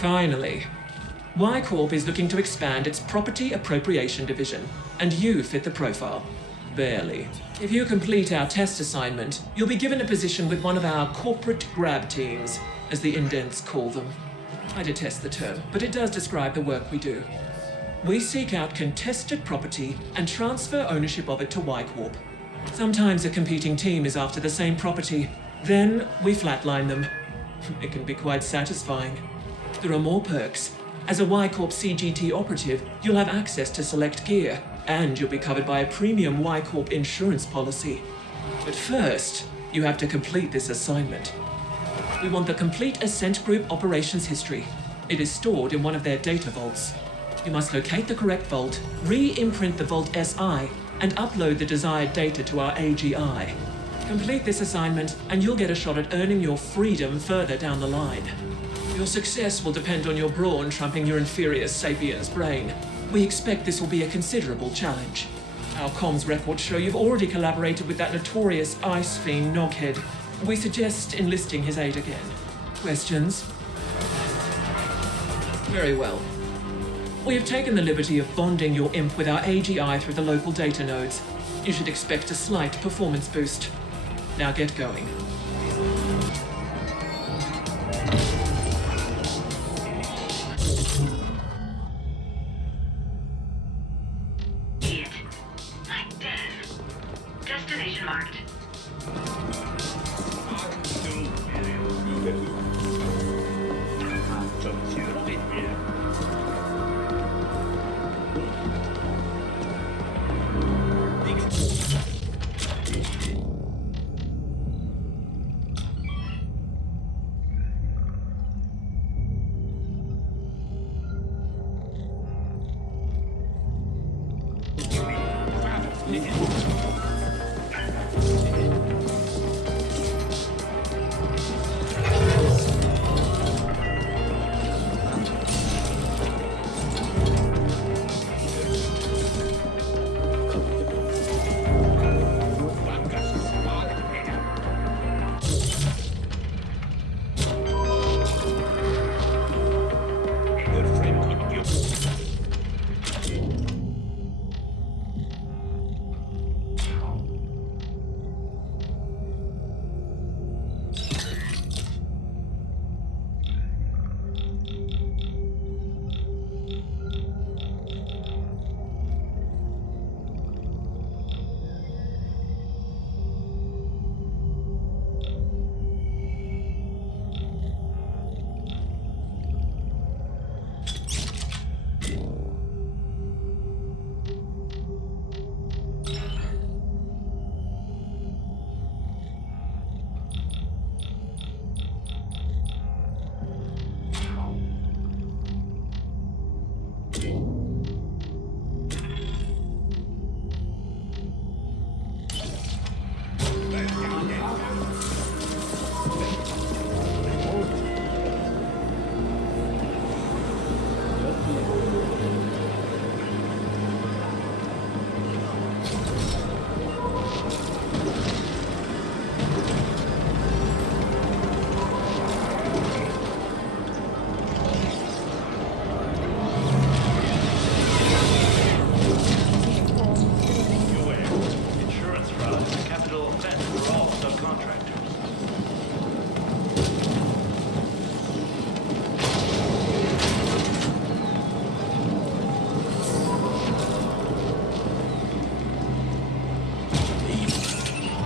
Finally. Y-Corp is looking to expand its property appropriation division, and you fit the profile. Barely. If you complete our test assignment, you'll be given a position with one of our corporate grab teams, as the indents call them. I detest the term, but it does describe the work we do. We seek out contested property and transfer ownership of it to Y-Corp. Sometimes a competing team is after the same property. Then we flatline them. It can be quite satisfying. There are more perks. As a Y-Corp CGT operative, you'll have access to select gear, and you'll be covered by a premium Y-Corp insurance policy. But first, you have to complete this assignment. We want the complete Ascent Group operations history. It is stored in one of their data vaults. You must locate the correct vault, re-imprint the Vault SI, and upload the desired data to our AGI. Complete this assignment, and you'll get a shot at earning your freedom further down the line. Your success will depend on your brawn trumping your inferior sapiens brain. We expect this will be a considerable challenge. Our comms records show you've already collaborated with that notorious ice fiend nogHead. We suggest enlisting his aid again. Questions? Very well. We have taken the liberty of bonding your imp with our AGI through the local data nodes. You should expect a slight performance boost. Now get going. Destination marked.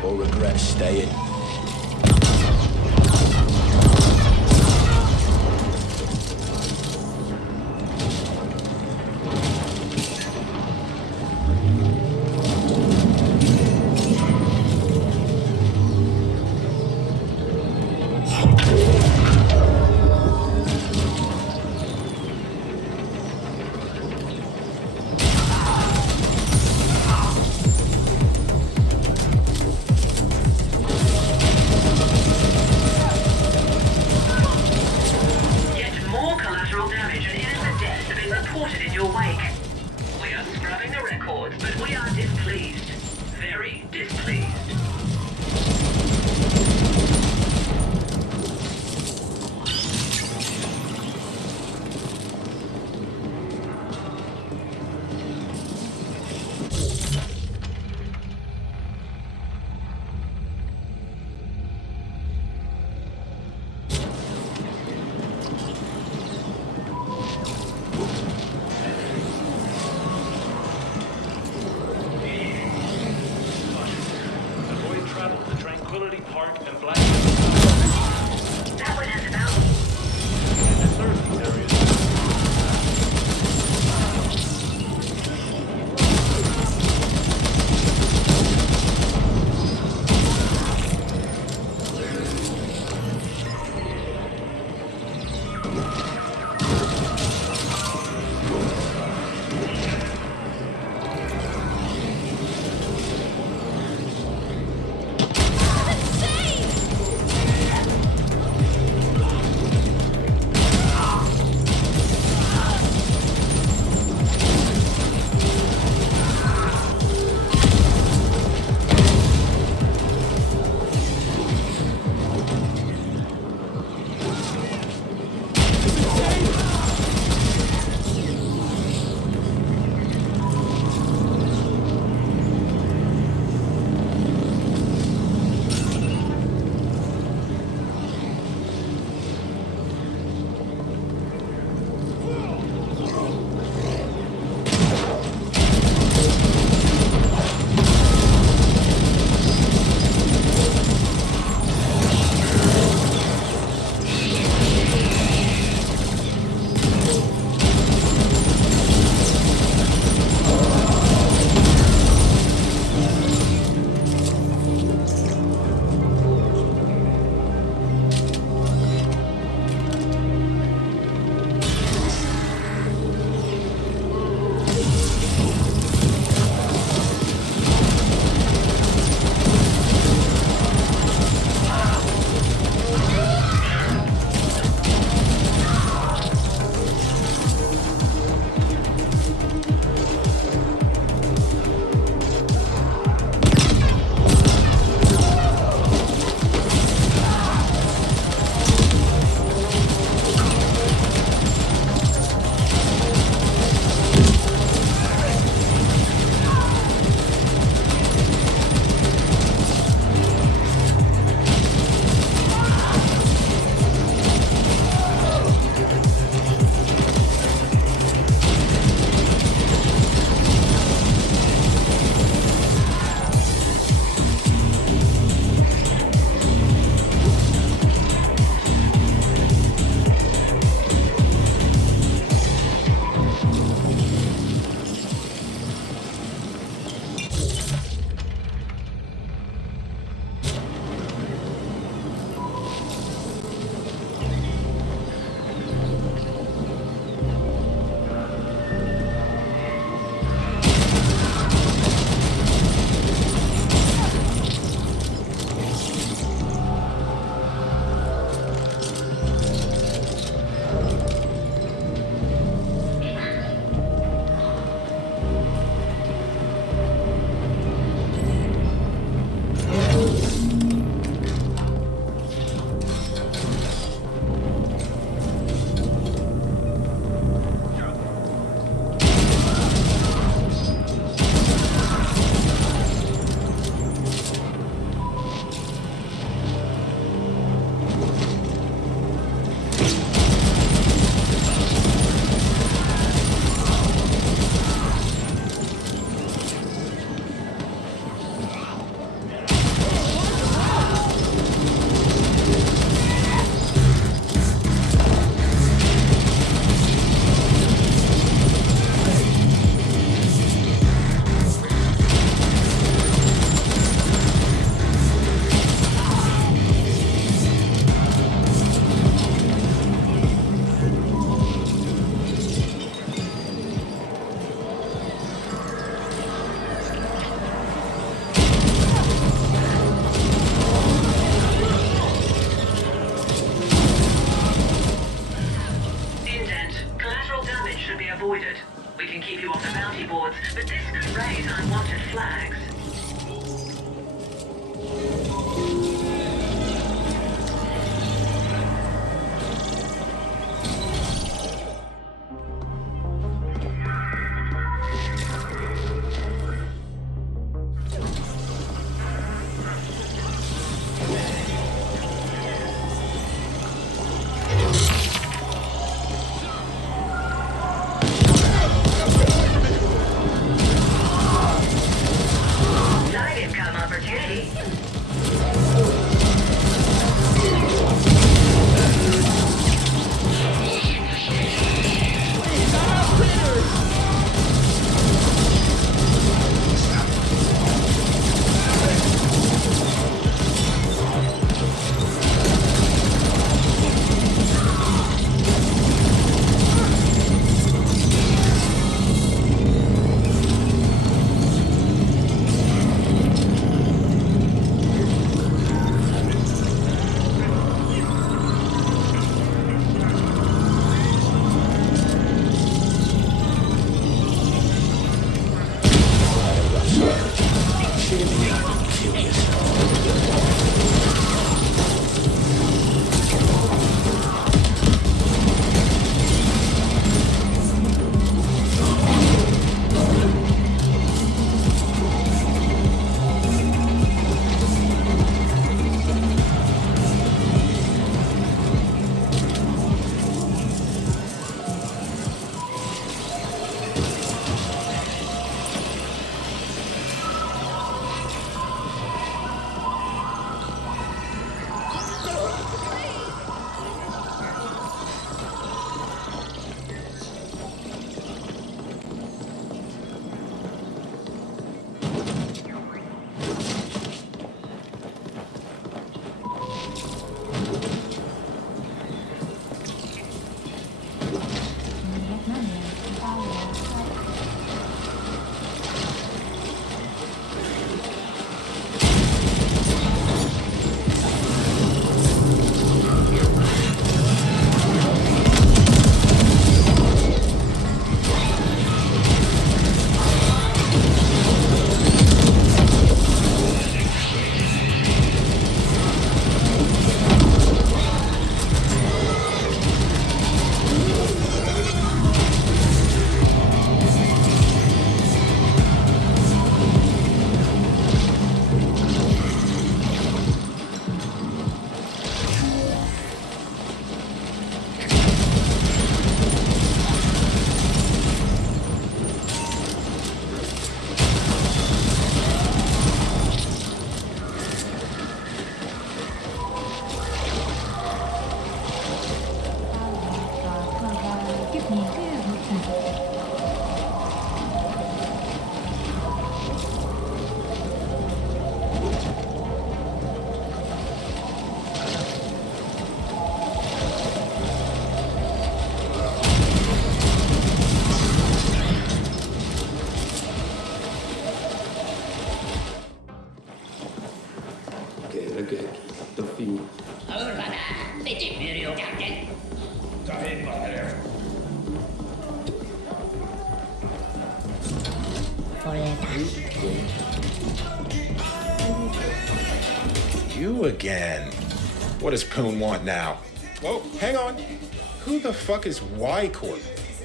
Or regret staying. That one has a valve. You again. What does Poon want now? Whoa, hang on. Who the fuck is Y Corp?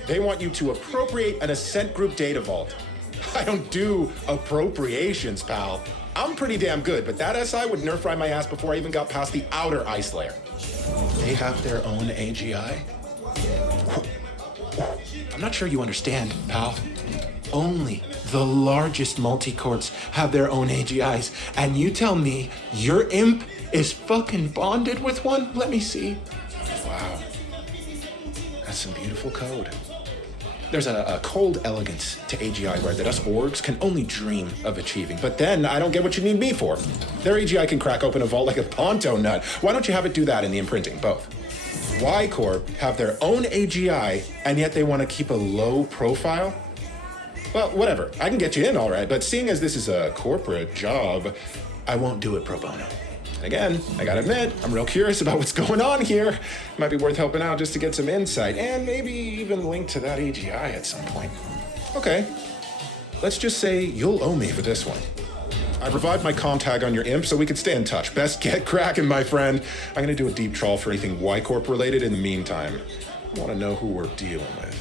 They want you to appropriate an Ascent group data vault. I don't do appropriations, pal. I'm pretty damn good, but that SI would nerf fry my ass before I even got past the outer ice layer. They have their own AGI? I'm not sure you understand, pal. Only the largest multi-corps have their own AGIs, and you tell me your imp is fucking bonded with one? Let me see. Wow. That's some beautiful code. There's a cold elegance to AGI where that us orgs can only dream of achieving. But then I don't get what you need me for. Their AGI can crack open a vault like a Ponto nut. Why don't you have it do that in the imprinting? Both. Y Corp have their own AGI, and yet they want to keep a low profile? Well, whatever. I can get you in, all right. But seeing as this is a corporate job, I won't do it pro bono. And again, I gotta admit, I'm real curious about what's going on here. Might be worth helping out just to get some insight, and maybe even link to that AGI at some point. Okay, let's just say you'll owe me for this one. I provide my comm tag on your imp so we can stay in touch. Best get cracking, my friend. I'm gonna do a deep trawl for anything Y Corp related in the meantime. I wanna know who we're dealing with.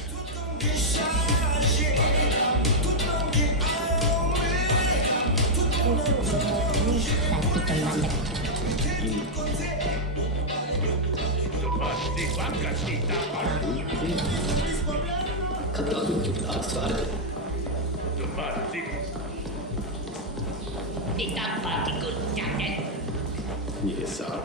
Yes, sir.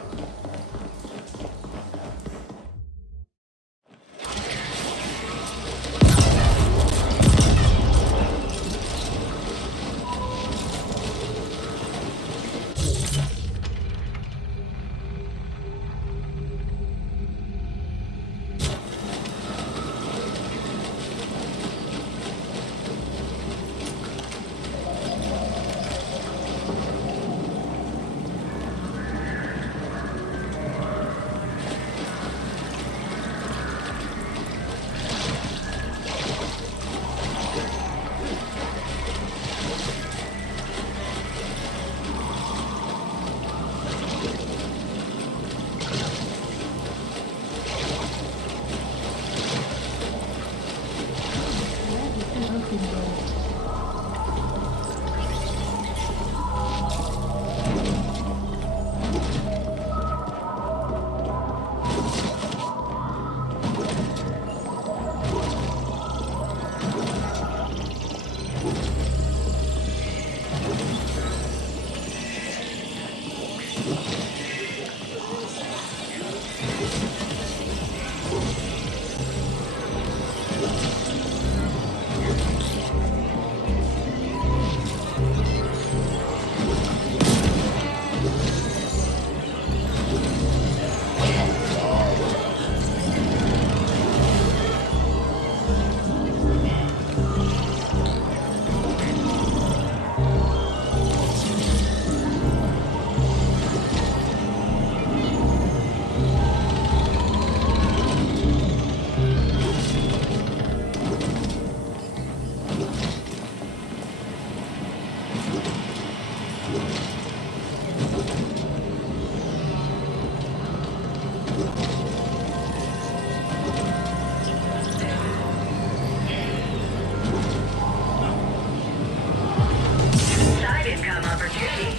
Side income opportunity.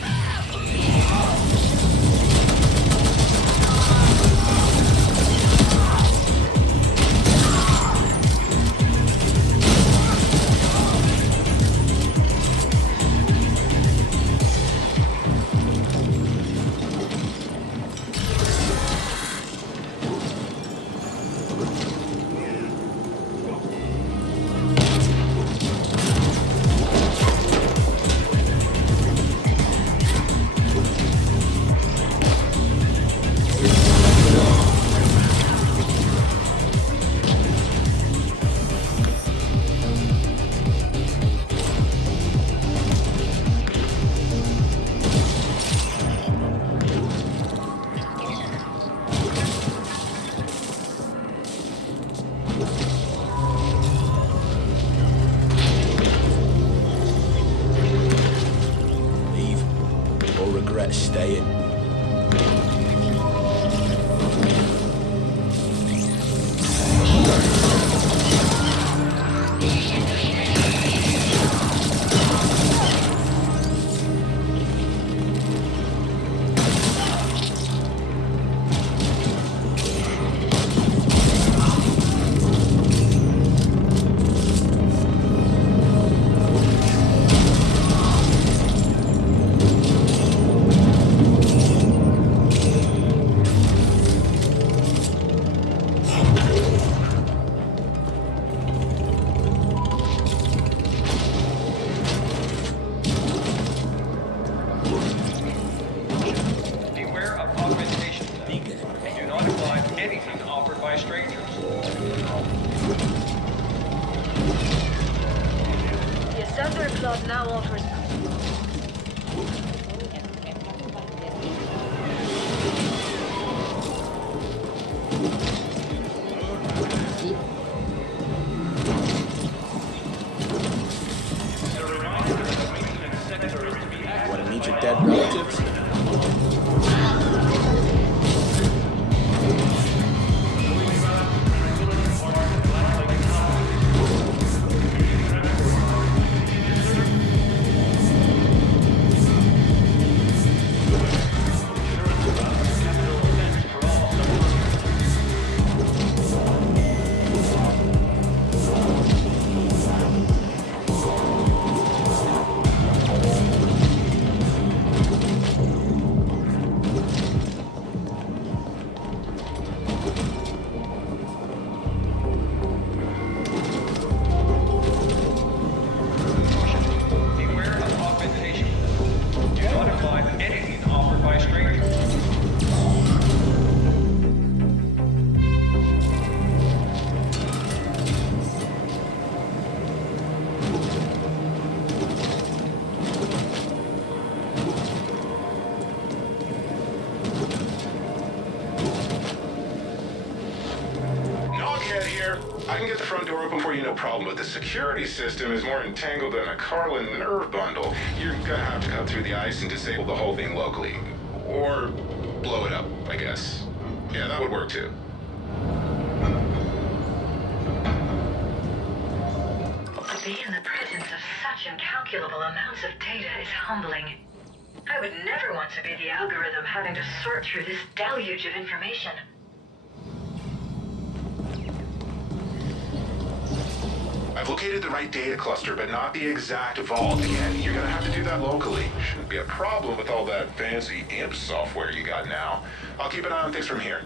slot now offers. Want to meet your dead relatives? Beware of augmentation. Do not apply anything offered by strangers. nogHead here. I can get the front door open for you, no problem, but the security system is more entangled than a Carlin nerve bundle. You're gonna have to cut through the ice and disable the whole thing locally. Or blow it up, I guess. Yeah, that would work too. To be in the presence of such incalculable amounts of data is humbling. I would never want to be the algorithm having to sort through this deluge of information. I've located the right data cluster, but not the exact vault. Again, you're gonna have to do that locally. Shouldn't be a problem with all that fancy imp software you got now. I'll keep an eye on things from here.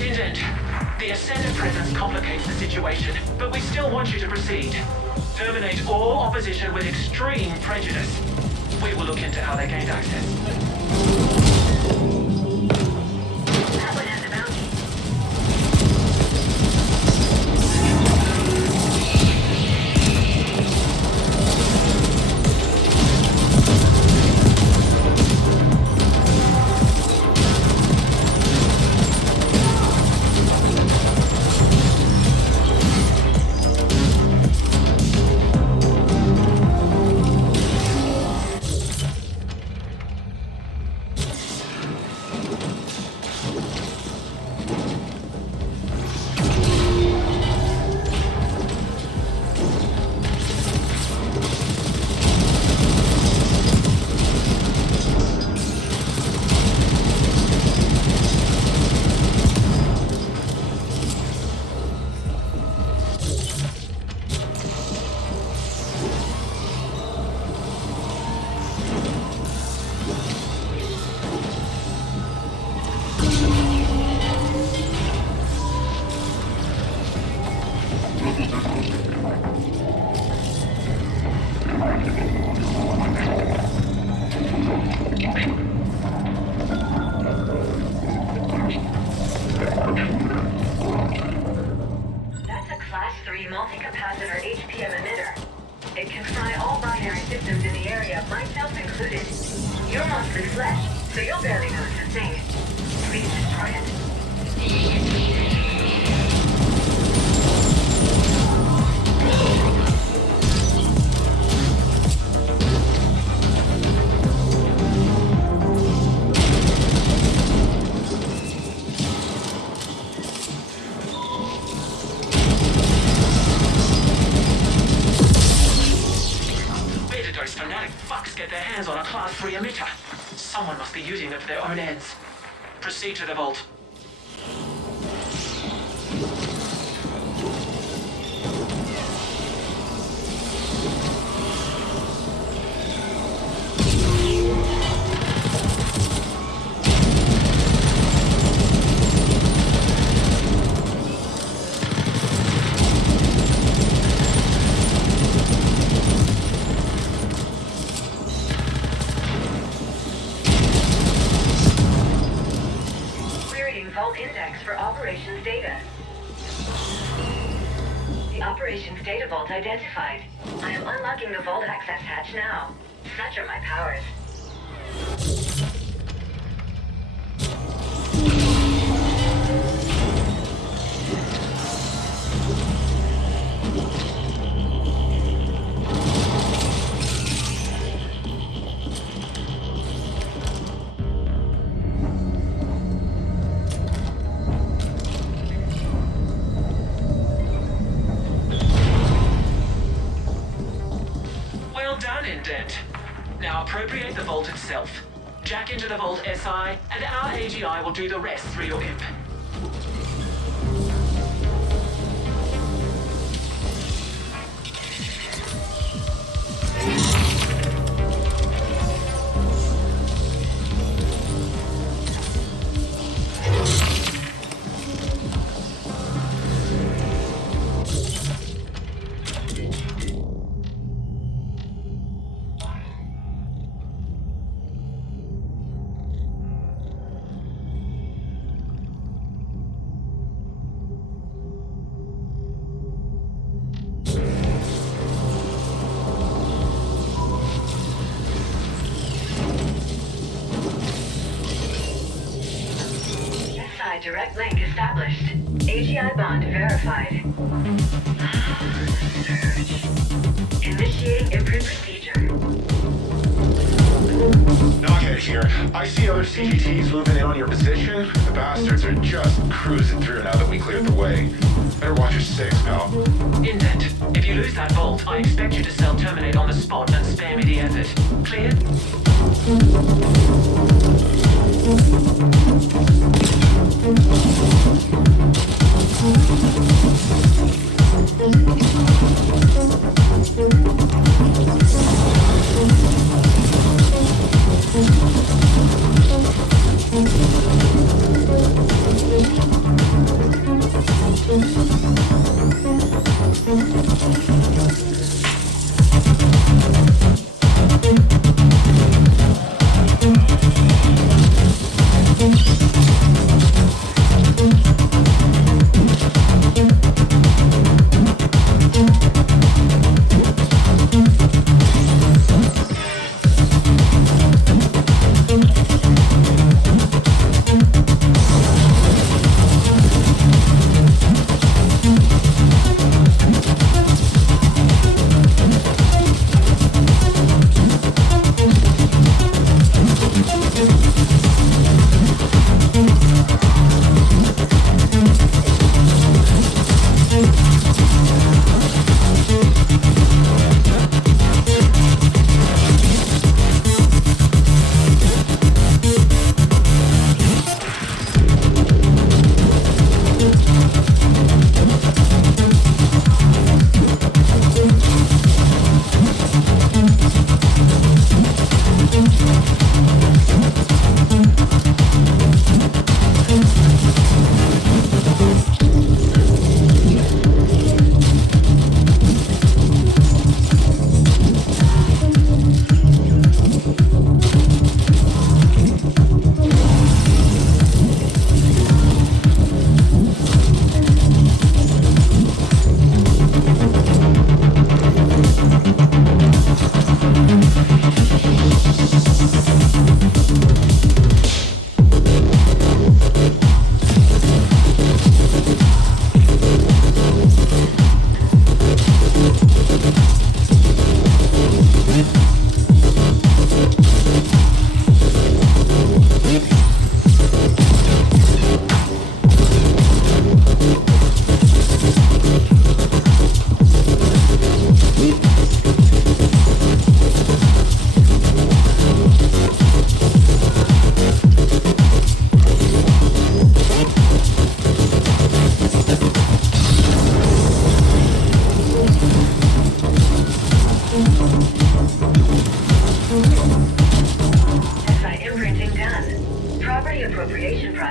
Indent, the Ascent presence complicates the situation, but we still want you to proceed. Terminate all opposition with extreme prejudice. We will look into how they gained access. That one has a bounty. That's a Class 3 multi-capacitor HPM emitter. It can fry all binary systems in the area, myself included. You're mostly flesh, so you'll barely notice a thing. Please destroy it. Where did those fanatic fucks get their hands on a Class 3 emitter? Someone must be using them for their own ends. Proceed to the vault. Querying Vault Index for operations data. The operations data vault identified. I am unlocking the vault access hatch now. Such are my powers. Well done, Indent. Now appropriate the vault itself. Jack into the vault SI, and our AGI will do the rest through your imp. Direct link established. AGI bond verified. Search. Initiating imprint procedure. nogHead here. I see other CGTs moving in on your position. The bastards are just cruising through now that we cleared the way. Better watch your six, pal. Indent, if you lose that vault, I expect you to self-terminate on the spot and spare me the effort. Clear?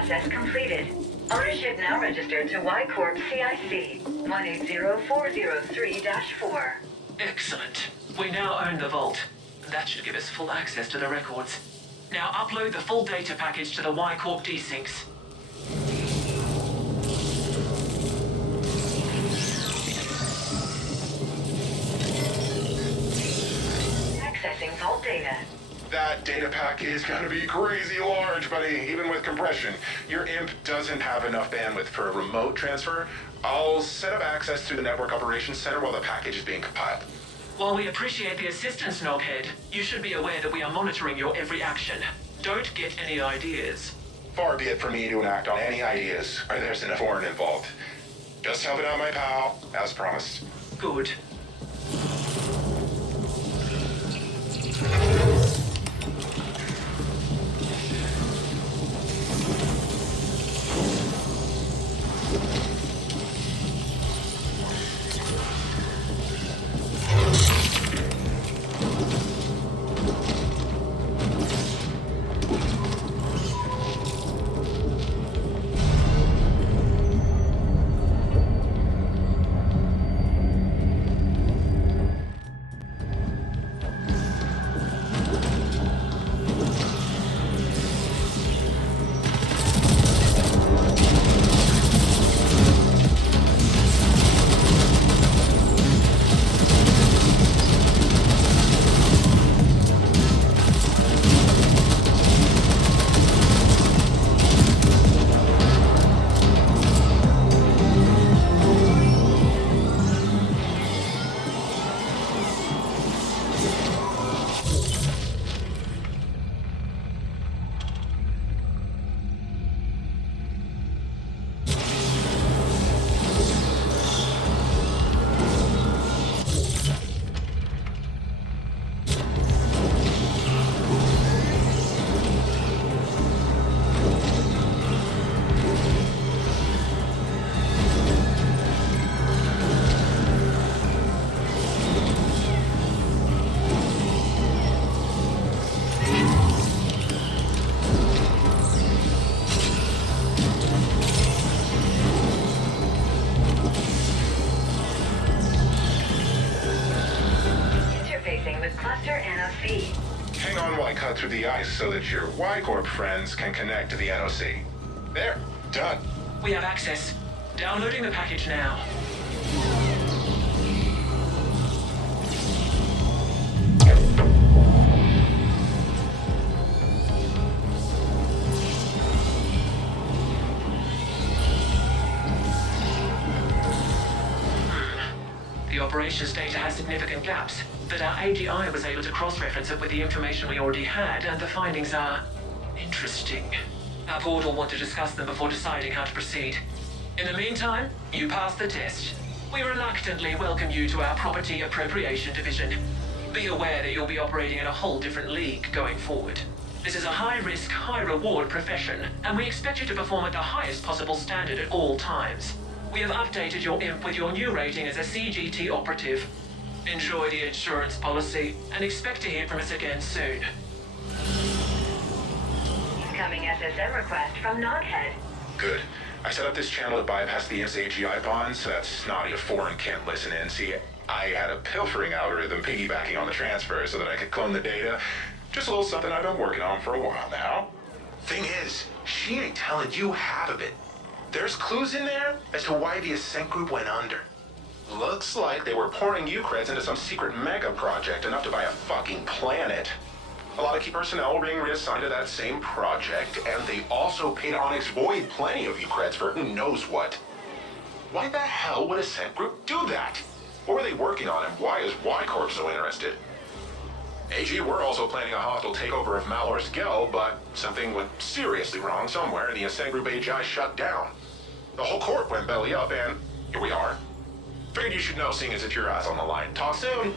process completed. Ownership now registered to Y Corp CIC 180403-4. Excellent. We now own the vault. That should give us full access to the records. Now upload the full data package to the Y Corp desyncs. Accessing vault data. That data pack is gonna be crazy large, buddy, even with compression. Your imp doesn't have enough bandwidth for a remote transfer. I'll set up access through the Network Operations Center while the package is being compiled. While we appreciate the assistance, nogHead, you should be aware that we are monitoring your every action. Don't get any ideas. Far be it for me to enact on any ideas where there's enough foreign involved. Just helping out my pal, as promised. Good. Hang on while I cut through the ice so that your Y-Corp friends can connect to the NOC. There, done. We have access. Downloading the package now. The operations data has significant gaps, but our AGI was able to cross-reference it with the information we already had, and the findings are interesting. Our board will want to discuss them before deciding how to proceed. In the meantime, you passed the test. We reluctantly welcome you to our Property Appropriation Division. Be aware that you'll be operating in a whole different league going forward. This is a high-risk, high-reward profession, and we expect you to perform at the highest possible standard at all times. We have updated your imp with your new rating as a CGT operative. Enjoy the insurance policy, and expect to hear from us again soon. Incoming SSM request from nogHead. Good. I set up this channel to bypass the imp's AGI bonds so that snotty foreign can't listen in. See, I had a pilfering algorithm piggybacking on the transfer so that I could clone the data. Just a little something I've been working on for a while now. Thing is, she ain't telling you half of it. There's clues in there as to why the Ascent group went under. Looks like they were pouring Ucreds into some secret mega project enough to buy a fucking planet. A lot of key personnel were being reassigned to that same project, and they also paid Onyx Void plenty of Ucreds for who knows what. Why the hell would Ascent group do that? What were they working on, and why is Y-Corp so interested? AG, we're also planning a hostile takeover of Malor's Gel, but something went seriously wrong somewhere, and the Ascent group AGI shut down. The whole corp went belly up, and here we are. Figured you should know, seeing as it's your eyes on the line. Talk soon.